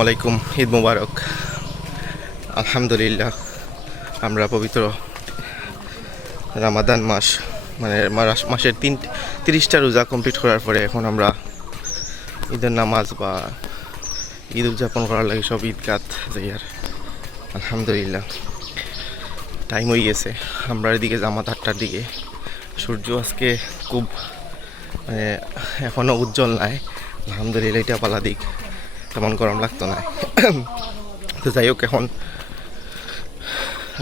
আলাইকুম, ঈদ মুবারক। আলহামদুলিল্লাহ, আমরা পবিত্র রামাদান মাস মানে মাস- মাসের তিন তিরিশটা রোজা কমপ্লিট করার পরে এখন আমরা ঈদের নামাজ বা ঈদ উদযাপন করার লাগে সব ঈদগাত যাই আর আলহামদুলিল্লাহ টাইম হয়ে গেছে। আমরা এদিকে জামাত আটটার দিকে। সূর্য আজকে খুব মানে এখনও উজ্জ্বল নাই। আলহামদুলিল্লাহ, এটা পালা দিক। তেমন গরম লাগতো না। তো যাই হোক, এখন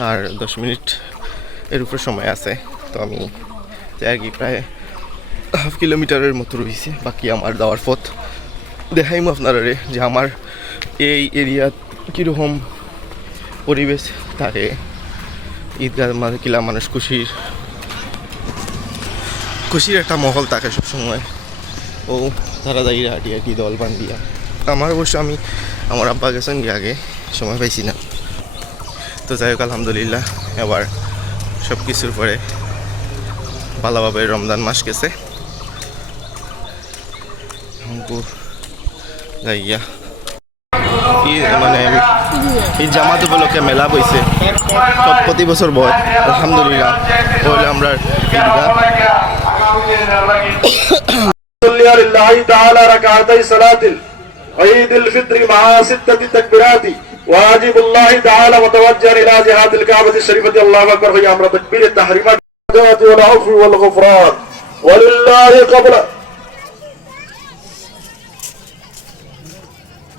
আর দশ মিনিট এর উপরে সময় আছে। তো আমি যাই আর কি প্রায় হাফ কিলোমিটারের মতো রয়েছে, বাকি আমার যাওয়ার পথ। দেখাইম আপনারা যে আমার এই এরিয়াত কীরকম পরিবেশ থাকে ঈদগাহ মানে কিলা মানুষ খুশির খুশির একটা মহল থাকে সবসময়। ও, তারা দাঁড়িয়ে হাঁটি হাঁটি দল বান্ধিয়া। আমার অবশ্য আমি, আমার আব্বা গেছেন আগে, সময় পাইছি না। তো যাই হোক, আলহামদুলিল্লাহ, এবার সব কিছুর পরে ভালোভাবে রমজান মাস গেছে। মানে এই জামাত উপলক্ষে মেলা বইছে। সব প্রতি বছর বয়, আলহামদুলিল্লাহ আমরা عيد الفطر مع ستة تكبيرات. واجب الله تعالى متوجه إلى جهات الكعبة الشريفة الله أكبر في أمر تكبير التحريمات والعفو والغفران. ولله قبل.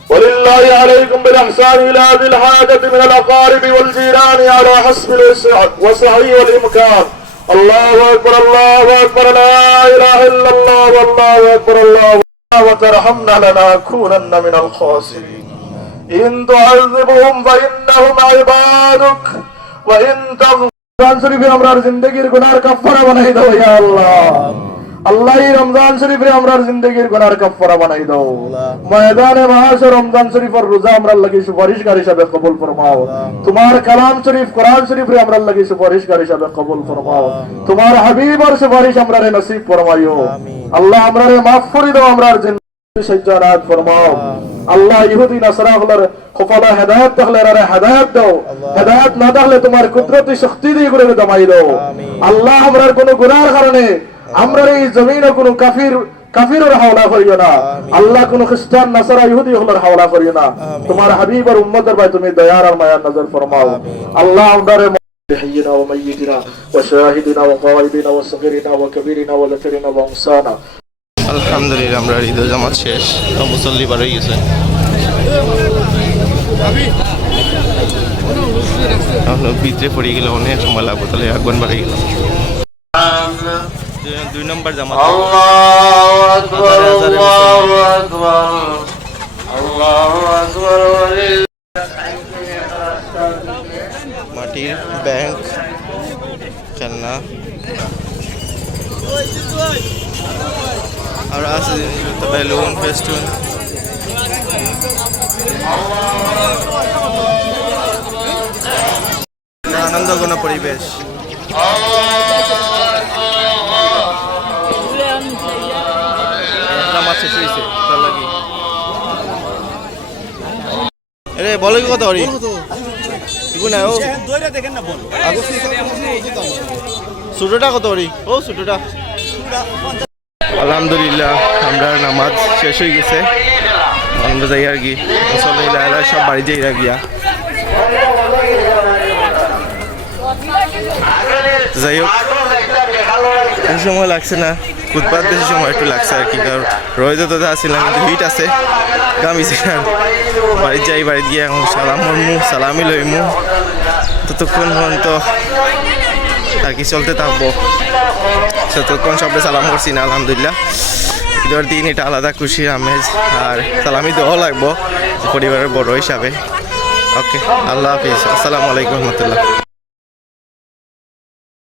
ولله عليكم بالإحسان إلى ذي الحاجة من الأقارب والجيران على حسب وسعي والإمكان. الله أكبر الله أكبر لا إله إلا الله والله أكبر الله وترحمنا لنكونن من الخاسرين إن تعذبهم فإنهم عبادك وإن تغفر রমজান শরীফে আমরা জিন্দগির গুনার কাফারা বানাই দাও ইয়া আল্লাহ আল্লাহ এই রমজান শরীফে আমরা জিন্দগির গুনার কাফারা বানাই দাও ময়দানে মাহাশ রমজান শরীফের রোজা আমরা লাগি সুপারিশকার হিসাবে কবুল ফরমাও তোমার কালাম শরীফ কোরআন শরীফে আমরা লাগি সুপারিশকার হিসাবে কবুল ফরমাও তোমার হাবিবর সুপারিশ আমরা রে নসিব ফরমাইও আল্লাহ আমরা মাফ করে দাও আমরার আমরা সজ্জানাত ফরমাও। আল্লাহ। ইহুদি নাসরা হলার কপালা হেদায়েত থাকলে রে হেদায়েত দাও। হেদায়েত না থাকলে তোমার কুদরতি শক্তি দিয়ে করে দমাই দাও। আল্লাহ আমরার কোনো গুনার কারণে আমরা এই জমিনে কোনো কাফির কাফিরের হাওলা করিও না। আল্লাহ কোন খ্রিস্টান নাসারা ইহুদি হলার হাওলা করিও না। তোমার হাবিব আর উম্মতের ভাই তুমি দয়ার আর মায়ার নজর ফরমাও। আল্লাহ আমরারে حينا وميتنا وشاهدنا وغائبنا وصغيرنا وكبيرنا وذكرنا وانسانا আলহামদুলিল্লাহ আমরা ঈদ জামাত শেষ তো মুসল্লি বার হয়ে গেছে এখন ভিতরে পড়ে গেলে অনেক সময় লাগবে তাহলে একবার বাড়ি গেল দুই নম্বর জামাত الله أكبر الله أكبر الله أكبر ولله মাটির ব্যাংক খেলনা আর আছে জিনিসপত্র বেলুন ফেস্টুন। আনন্দ কোনো পরিবেশ। বলো কত ছোটটা কত হরি ও ছোটটা আলহামদুলিল্লাহ আমরা নামাজ শেষ হয়ে গেছে। আর কি সব বাড়ি যাই আর গিয়া। যাই হোক সময় লাগছে না। ফুটপাত বেশি সময় একটু লাগছে আর কি, কারণ রয়েছে তো আসছিলাম কিন্তু হিট আছে গামিছে বাড়ি যাই বাড়ি গিয়ে এখন সালাম মরমু সালামি লইমু। ততক্ষণ পর্যন্ত আর কি চলতে থাকব। ততক্ষণ সবাই সালাম করছি না, আলহামদুলিল্লাহ। ঈদের দিন এটা আলাদা খুশি আমেজ, আর সালামি দেওয়া লাগবো পরিবারের বড় হিসাবে। ওকে, আল্লাহ হাফিজ। আসসালামু আলাইকুম রহমতুল্লাহ।